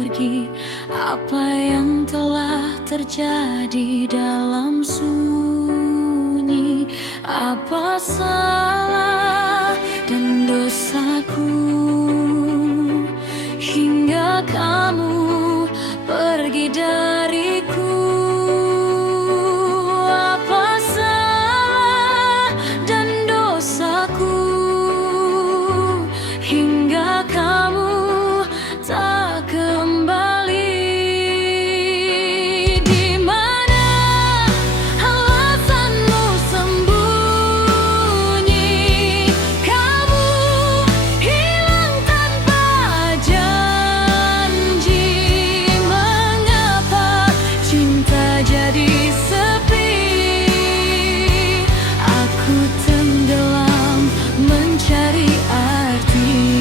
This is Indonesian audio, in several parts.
pergi. Apa yang telah terjadi dalam sunyi? Apa salah dan dosaku hingga kamu pergi dariku? Apa salah dan dosaku hingga kamu tak kembali? Di mana alasanmu sembunyi? Kamu hilang tanpa janji. Mengapa cinta jadi sepi? Aku tenggelam mencari arti.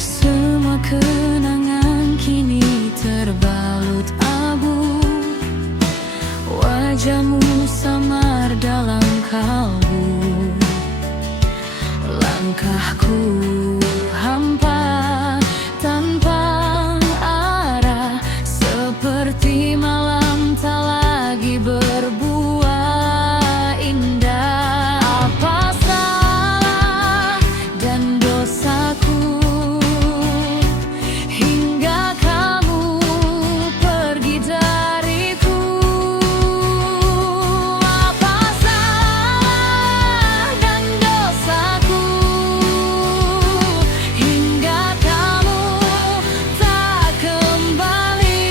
Semua kenangan kini terbalut abu. Wajahmu samar dalam kalbu. Langkahku hampa tanpa arah, seperti malam tak lagi berbuah indah. Apa salah dan dosaku hingga kamu pergi dariku? Apa salah dan dosaku hingga kamu tak kembali?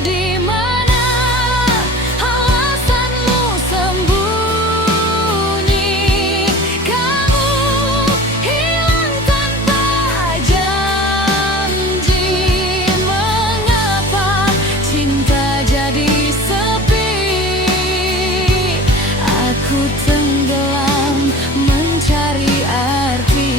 Di mana alasanmu sembunyi? Kamu hilang tanpa janji. Mengapa cinta jadi sepi? Aku tenggelam mencari arti.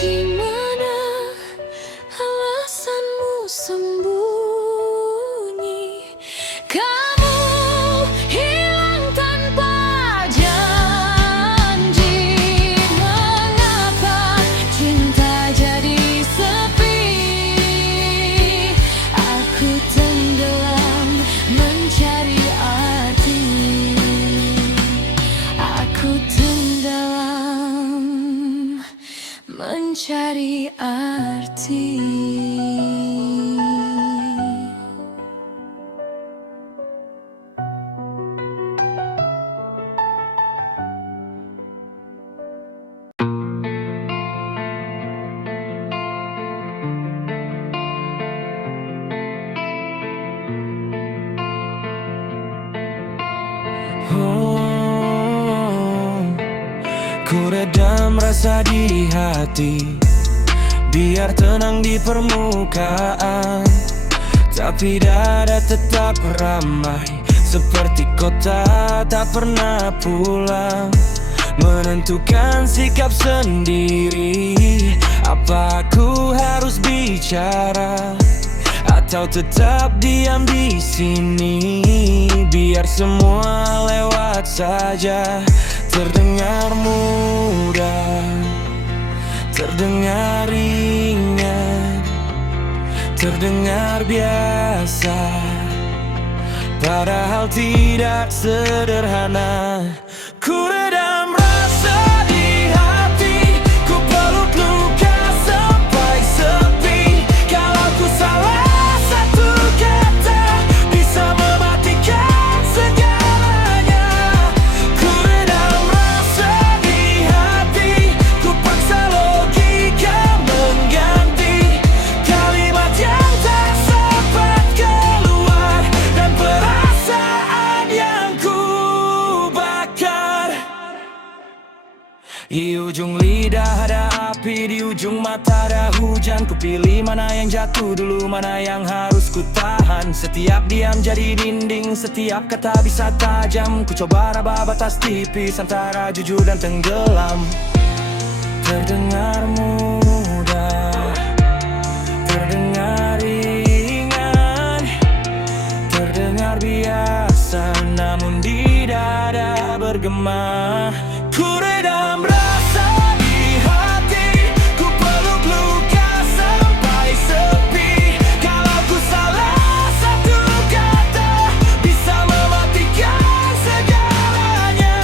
Di mana alasanmu sembunyi? Kamu hilang tanpa janji. Mengapa cinta jadi sepi? Aku tenggelam mencari arti. Aku tenggelam mencari arti. Oh, ku redam rasa di hati, biar tenang di permukaan. Tapi dada tetap ramai, seperti kota tak pernah pulang. Menentukan sikap sendiri, apa aku harus bicara atau tetap diam di sini? Biar semua lewat saja. Terdengar mudah, terdengar ringan, terdengar biasa, padahal tidak sederhana. Ku redam rasa di hati, ku peluk luka sampai sepi. Kalau ku salah satu kata, bisa mematikan segalanya. Ku redam rasa di hati, ku paksa logika mengganti kalimat yang tak sempat keluar, dan perasaan yang ku bakar. ujung mata ada hujan, ku pilih mana yang jatuh dulu, mana yang harus ku tahan. Setiap diam jadi dinding, setiap kata bisa tajam. Ku coba raba batas tipis antara jujur dan tenggelam. Terdengar mudah, terdengar ringan, terdengar biasa, namun di dada bergema. Ku redam rasa di hati, ku peluk luka sampai sepi. Kalau ku salah satu kata, bisa mematikan segalanya.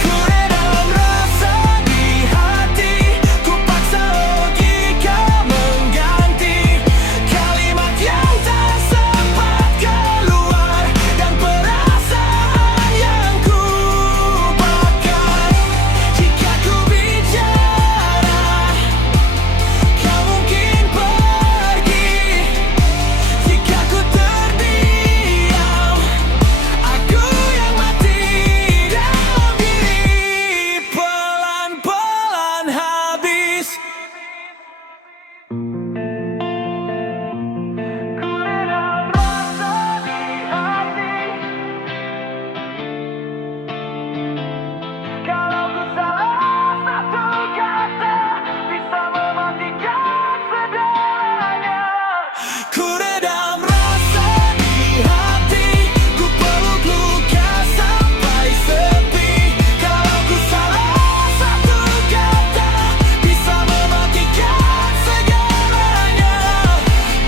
Ku redam rasa di hati, ku paksa logika mengganti kalimat yang tak sempat keluar, dan perasaan yang ku bakar. Jika ku bicara, kau mungkin pergi. Jika ku terdiam, aku yang mati dalam diri. Pelan-pelan habis. Ku redam rasa di hati. Kalau ku salah satu kata, bisa mematikan segalanya. Ku redam rasa di hati, ku peluk luka sampai sepi. Kalau ku salah satu kata, bisa mematikan segalanya.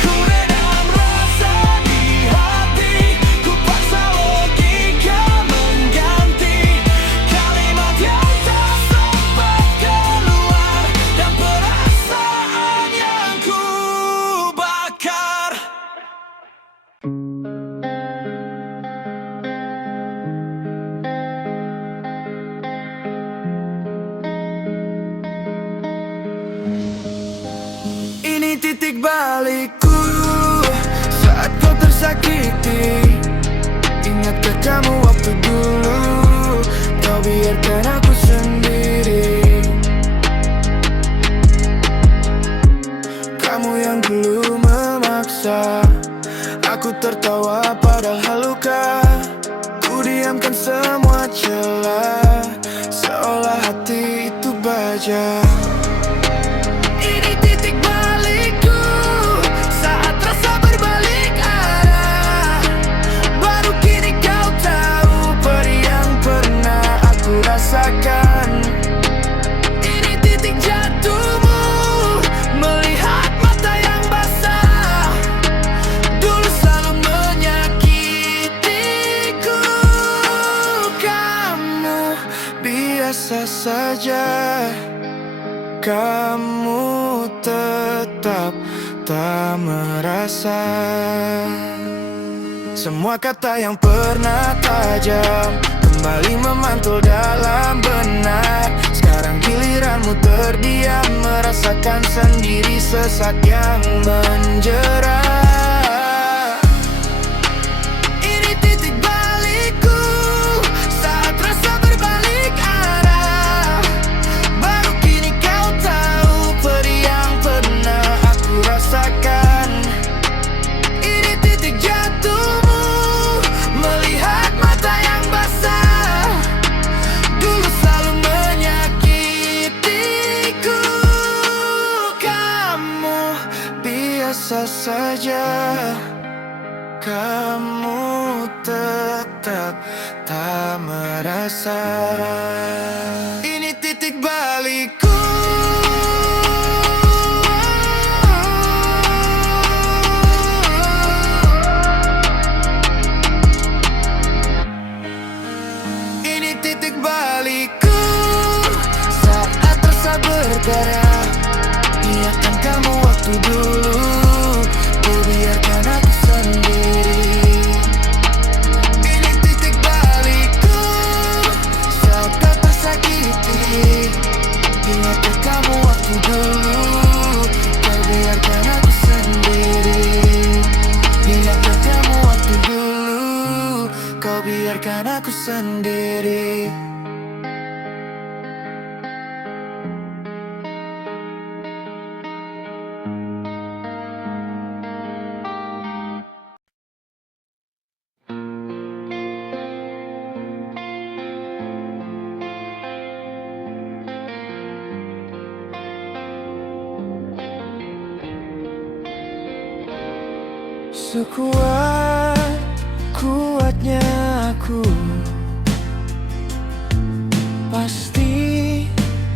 Ku redam rasa di hati, ku paksa logika mengganti kalimat yang tak sempat keluar, dan perasaan yang ku bakar. Ini titik balikku saat kau tersakiti. Ingatkah kamu waktu dulu kau biarkan aku sendiri? Kamu yang dulu memaksa aku tertawa padahal luka. Ku diamkan semua celah, seolah hati itu baja. Ini titik balikku saat rasa berbalik arah. Baru kini kau tahu peri yang pernah aku rasakan. Ini titik jatuhmu, melihat mata yang basah. Dulu selalu menyakitiku. Kamu biasa saja, kamu tetap tak merasa. Semua kata yang pernah tajam kembali memantul dalam benak. Sekarang giliranmu terdiam, merasakan sendiri sesak yang menjera. Ini titik balikku saat rasa berbalik arah. Baru kini kau tahu peri yang pernah aku rasakan. Ini titik jatuhmu, melihat mata yang basah. Dulu selalu menyakitiku. Kamu biasa saja, kamu tetap tak merasa. Ini titik balikku. Ini titik balikku saat rasa berdarah. Ingatkan kamu waktu dulu, ku biarkan aku sendiri. Ini titik balikku saat kau tersakiti. Ingatkan kamu waktu dulu, kau biarkan aku sendiri. Ingatkan kamu waktu dulu, kau biarkan aku sendiri. Sekuat-kuatnya aku, pasti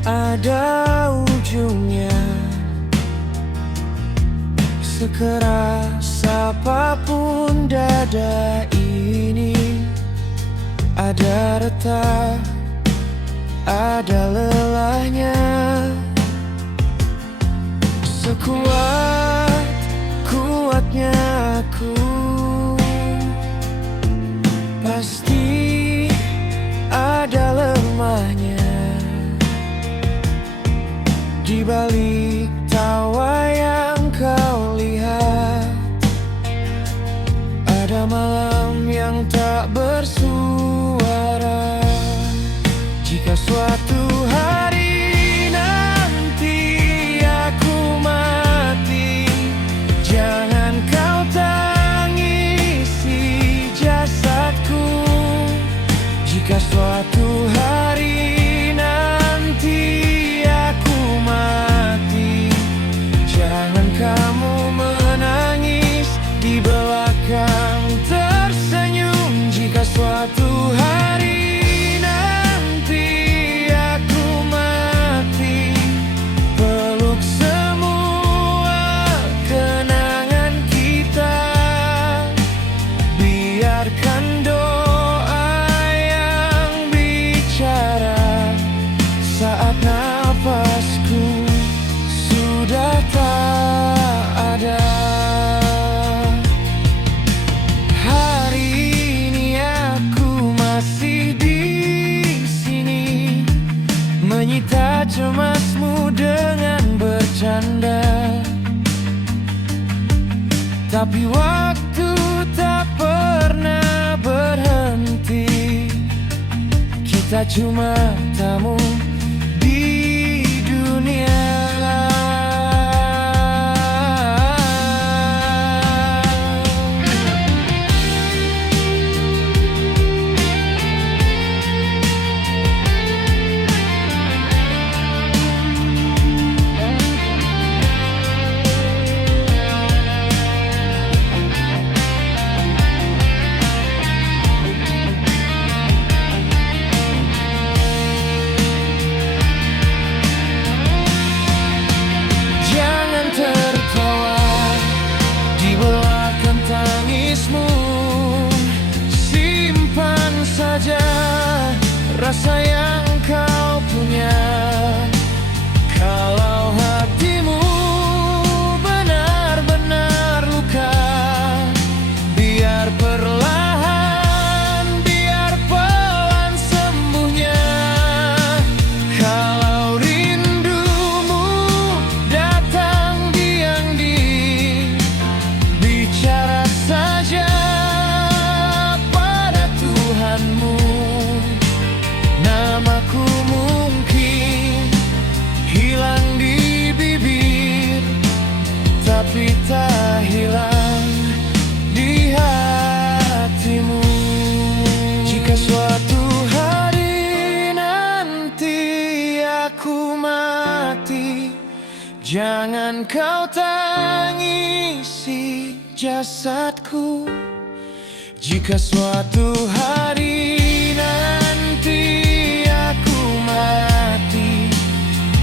ada ujungnya. Sekeras apapun dada ini, ada retak, ada lelahnya. Sekuat-kuatnya aku, pasti ada lemahnya. Di balik tawa yang kau lihat, ada malam yang tak bersuara. Jika suatu hari nanti aku mati, jangan kau tangisi jasadku. Jika suatu hari nanti aku mati, jangan kamu menangis di belakang tersenyum. Jika suatu hari nanti aku mati, peluk semua kenangan kita. Biarkan doa yang bicara saat nafasku sudah tak ada. Hari ini aku masih di sini, menyita cemasmu dengan bercanda. Tapi waktu tak pernah berhenti, kita cuma tamu di dunia. Jangan tertawa di belakang tangismu. Simpan saja rasa yang kau punya. Kalau hatimu benar-benar luka, biar perlahan, biar pelan sembuhnya. Kalau rindumu datang diam-diam, bicara saja pada Tuhanmu. Namaku mungkin hilang di bibir, tapi tak hilang di hatimu. Jika suatu hari nanti aku mati, jangan kau tangisi jasadku. Jika suatu hari nanti aku mati,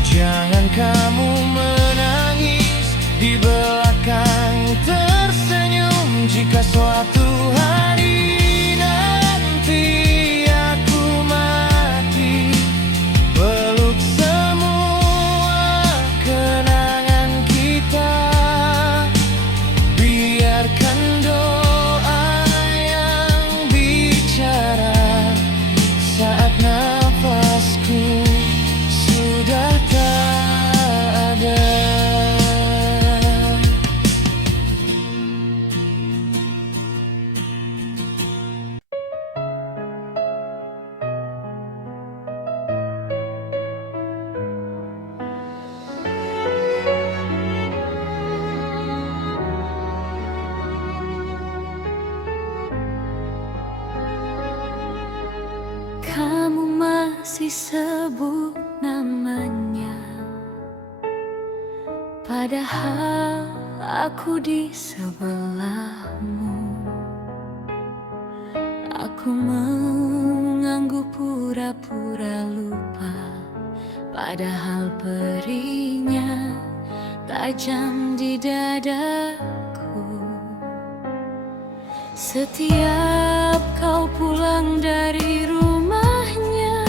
jangan kamu menangis di belakang tersenyum. Jika suatu hari nanti aku mati, peluk semua kenangan kita. Biarkan doa yang bicara saat nafasku sudah tak ada. Kamu masih sebut namanya, padahal aku di sebelahmu. Aku mengangguk pura-pura lupa, padahal perinya tajam di dadaku. Setiap kau pulang dari rumahnya,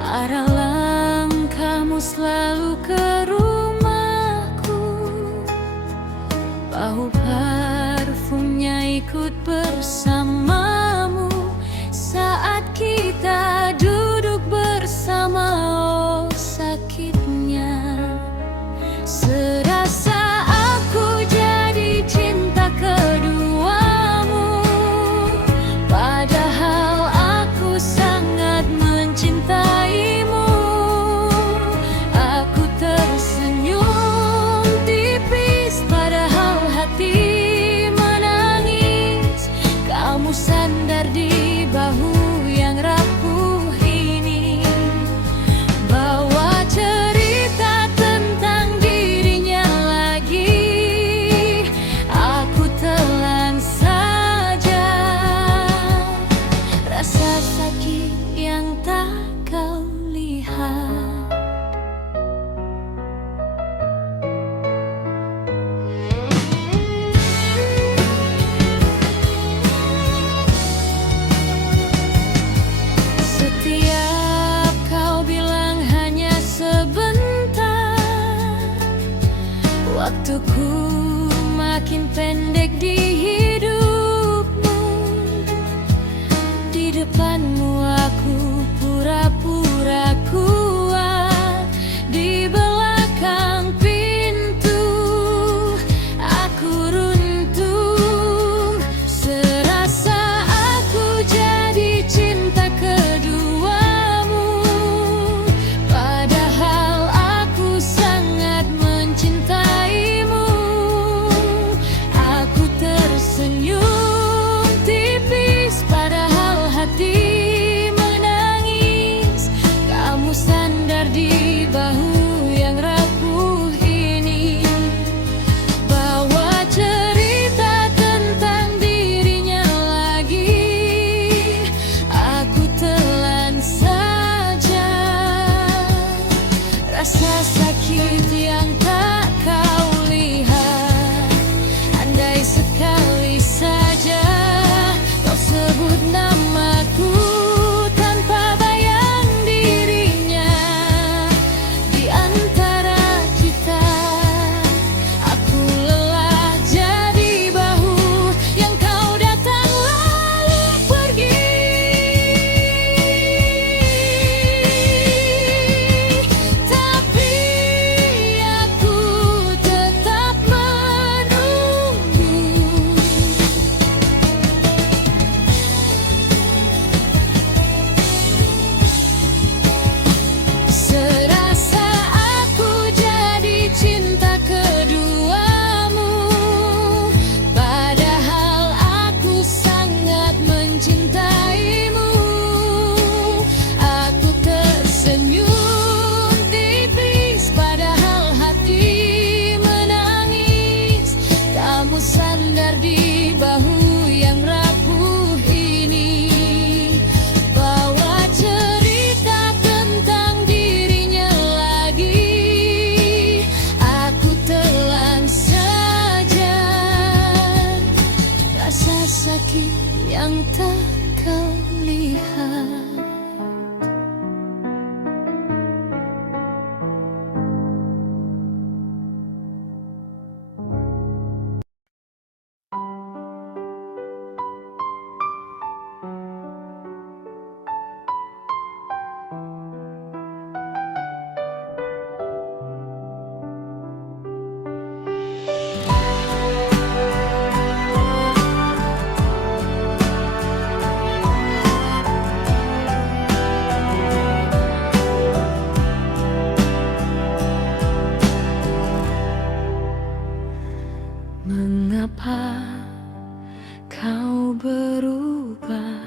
arah langkahmu selalu ke rumahku. Bau parfumnya ikut bersamamu saat kita duduk bersama. Oh sakitnya, serasa aku jadi cinta keduamu, padahal aku sangat mencintaimu. Aku tersenyum tipis, padahal hati menangis. Kamu sandar di bahu yang rapuh ini, bawa cerita tentang dirinya lagi. Aku telan saja rasa sakit yang tak kau lihat. Setiap kau bilang hanya sebentar, waktuku makin pendek di hidupmu. Di depanmu aku pura-pura kuat, di belakang pintu aku runtuh. Serasa aku jadi cinta keduamu, padahal aku sangat mencintaimu. Aku tersenyum tipis, padahal hati menangis. Kamu sandar di bahu yang rapuh ini, bawa cerita tentang dirinya lagi. Aku telan saja rasa sakit yang tak kau lihat. Andai sekali saja kau sebut namaku tanpa bayang dirinya di antara kita. Aku lelah jadi bahu yang kau datang lalu pergi. Tapi aku tetap menunggu. Serasa aku jadi cinta keduamu, padahal aku sangat mencintaimu. Aku tersenyum tipis, padahal hati menangis. Kamu sandar di bahu yang rapuh ini, bawa cerita tentang dirinya lagi. Aku telan saja rasa sakit yang tak kau lihat. Mengapa kau berubah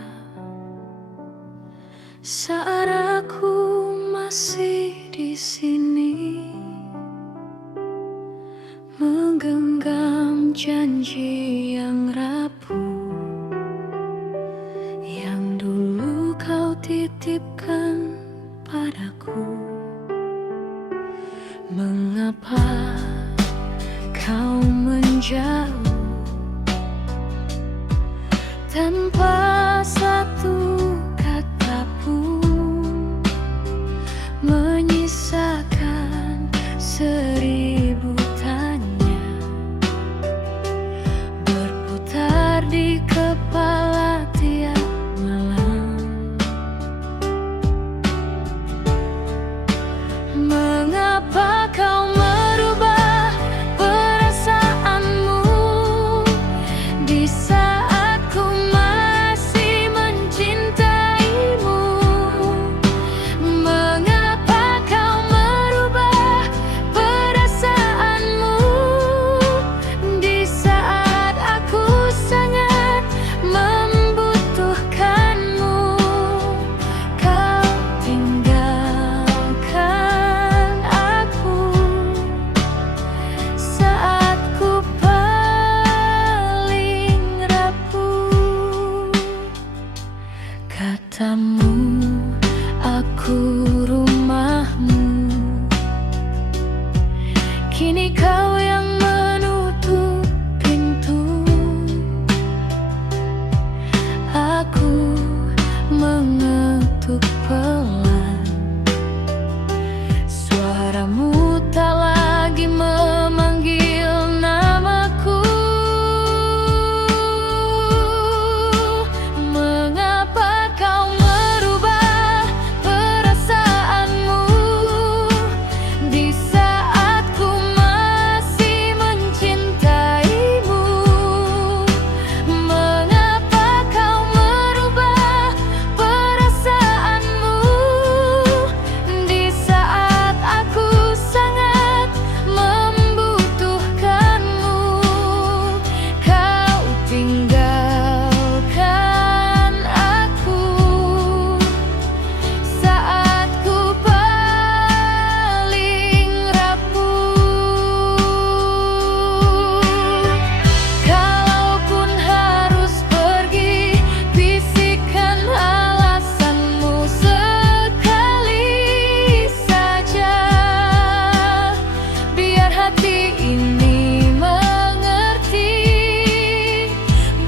saat aku masih di sini? janji yang rapuh yang dulu kau titipkan padaku. Mengapa kau menjauh tanpa satu kata pun, menyisakan 1000 tanya berputar di kepala tiap malam. Mengapa kau merubah perasaanmu di saat ku masih mencintaimu? Mengapa kau merubah perasaanmu di saat aku sangat membutuhkanmu? Kau tinggalkan aku saat ku paling rapuh. Katamu aku rumahmu, kini kau yang menutup pintu. Aku mengetuk pelan, suaramu tak lagi memanggil namaku. Mengapa kau merubah perasaanmu di saat ku masih mencintaimu? Mengapa kau merubah perasaanmu di saat aku sangat membutuhkanmu? Kau tinggalkan aku saat ku paling rapuh. Kalaupun harus pergi, bisikan alasanmu sekali saja, biar hati ini mengerti.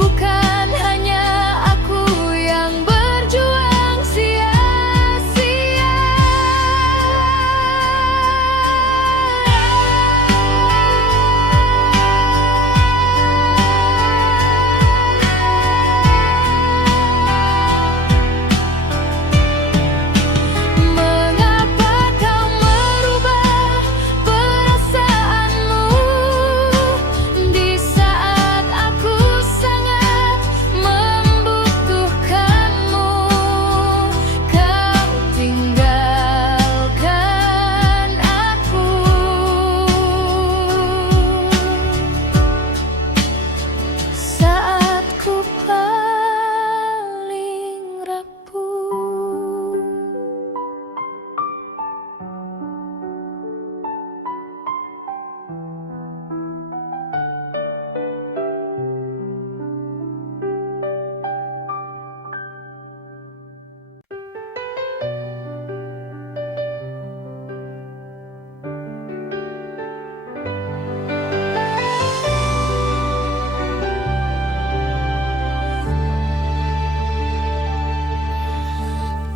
Bukan hanya aku yang berjuang sia-sia. Mengapa kau merubah perasaanmu di saat aku sangat membutuhkanmu? Kau tinggalkan aku saat ku paling rapuh.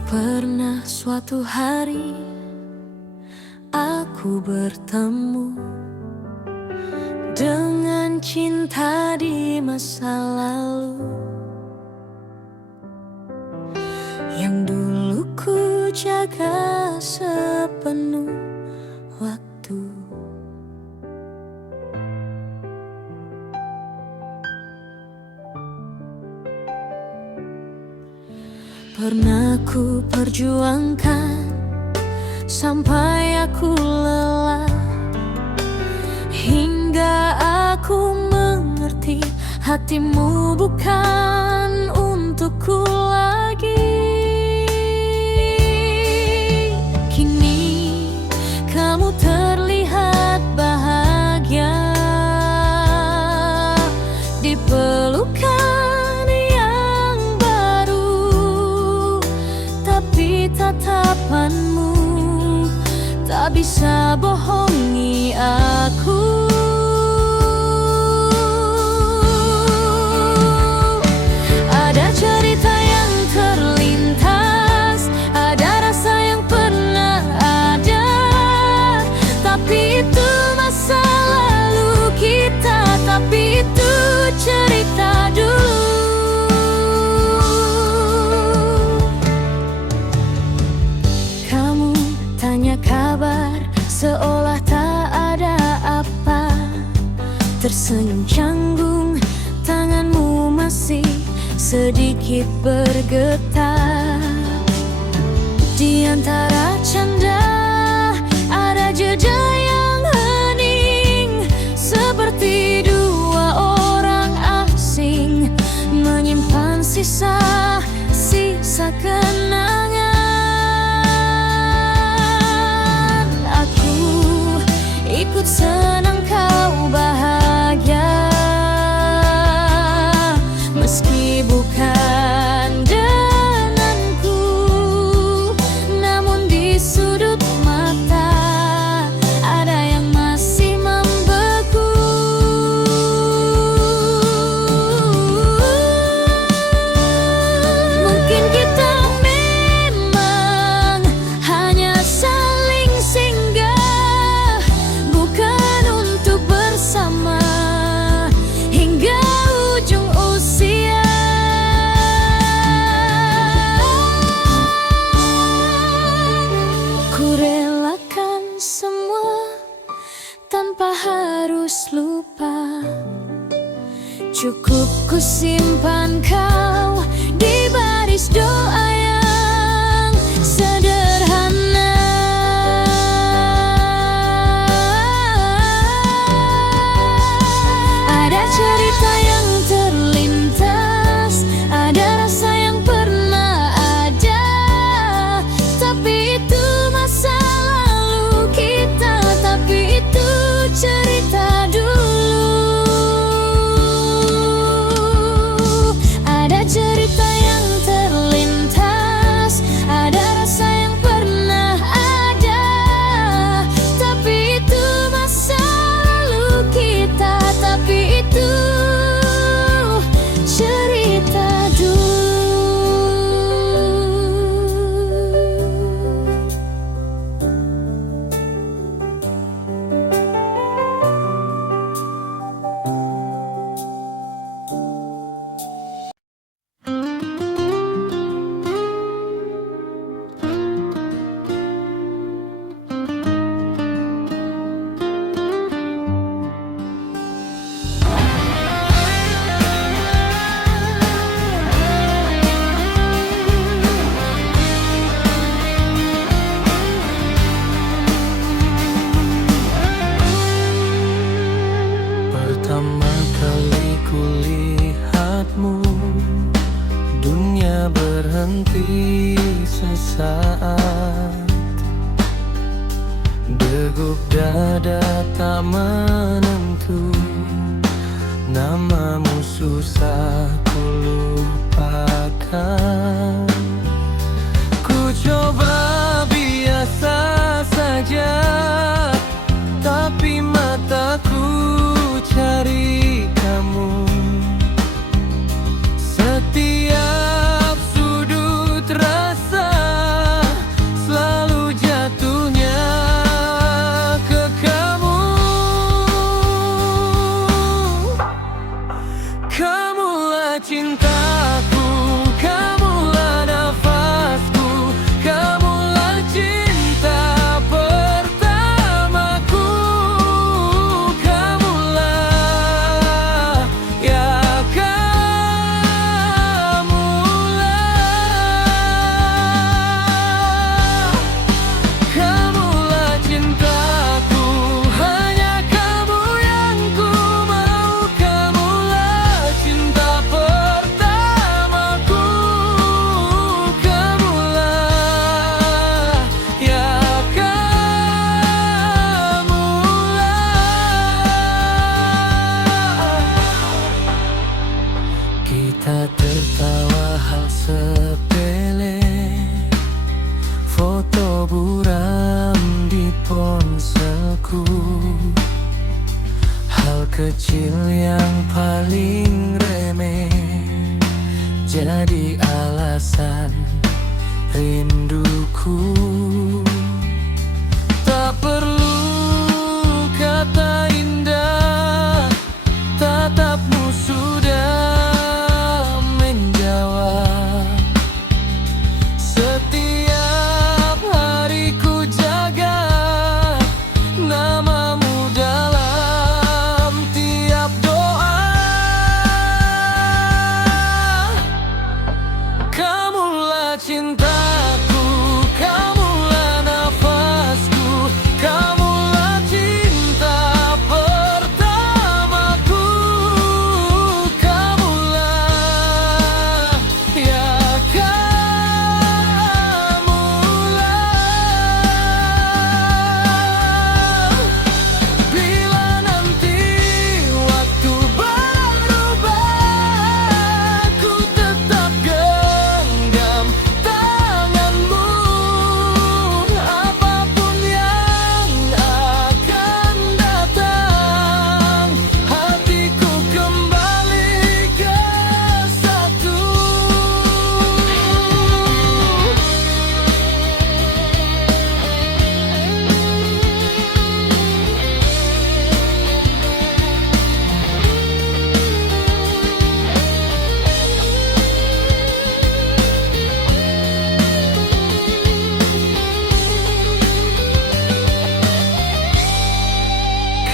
Pernah suatu hari aku bertemu dengan cinta di masa lalu yang dulu ku jaga sepenuh waktu. Pernah ku perjuangkan sampai aku lelah, hingga aku mengerti hatimu bukan untukku lagi. Kini kamu terlihat bahagia di pelukan yang baru, tapi tatapanmu tak bisa bohongi aku. Ada cerita yang terlintas, ada rasa yang pernah ada, tapi itu masa lalu kita, tapi itu cerita dulu. Kamu tanya kabar seolah tak ada apa, tersenyum canggung, tanganmu masih sedikit bergetar. Di antara canda ada jeda yang hening, seperti dua orang asing menyimpan sisa-sisa kenangan. Aku ikut senang kau bahagia, meski bukan denganku, namun di sudut mata ada yang masih membeku. Mungkin kita memang hanya saling singgah, bukan untuk bersama hingga ujung usia. Ku relakan semua tanpa harus lupa, cukup ku simpan kau di baris doa yang sederhana. Ada cerita yang terlintas, ada rasa yang pernah ada, tapi itu masa lalu kita, tapi itu cerita dulu. Ada cerita yang terlintas, ada rasa yang pernah ada, tapi itu masa lalu kita, tapi itu cerita dulu. Pertama kali kulihatmu, dunia berhenti sesaat. Degup dada tak menentu, namamu susah ku lupakan. Ku coba biasa saja, tapi mataku cari kamu. Setiap sudut rasa selalu jatuhnya ke kamu. Kamulah cintaku, kamulah nafasku, kamulah cinta pertamaku. Kamulah, ya kamulah. Kamulah cintaku, hanya kamu yang ku mau. Kamulah cinta pertamaku. rinduku. Tak perlu kata indah, tatapmu sudah menjawab. Setiap hari ku jaga namamu dalam tiap doa. Kamulah cintaku, kamulah nafasku, kamulah cinta pertamaku. Kamulah, ya kamulah. Bila nanti waktu berubah, ku tetap genggam tanganmu. Apapun yang akan datang, hatiku kembali ke satu.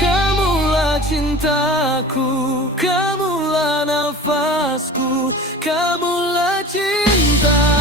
Kamulah cintaku, kamulah nafasku, kamulah cinta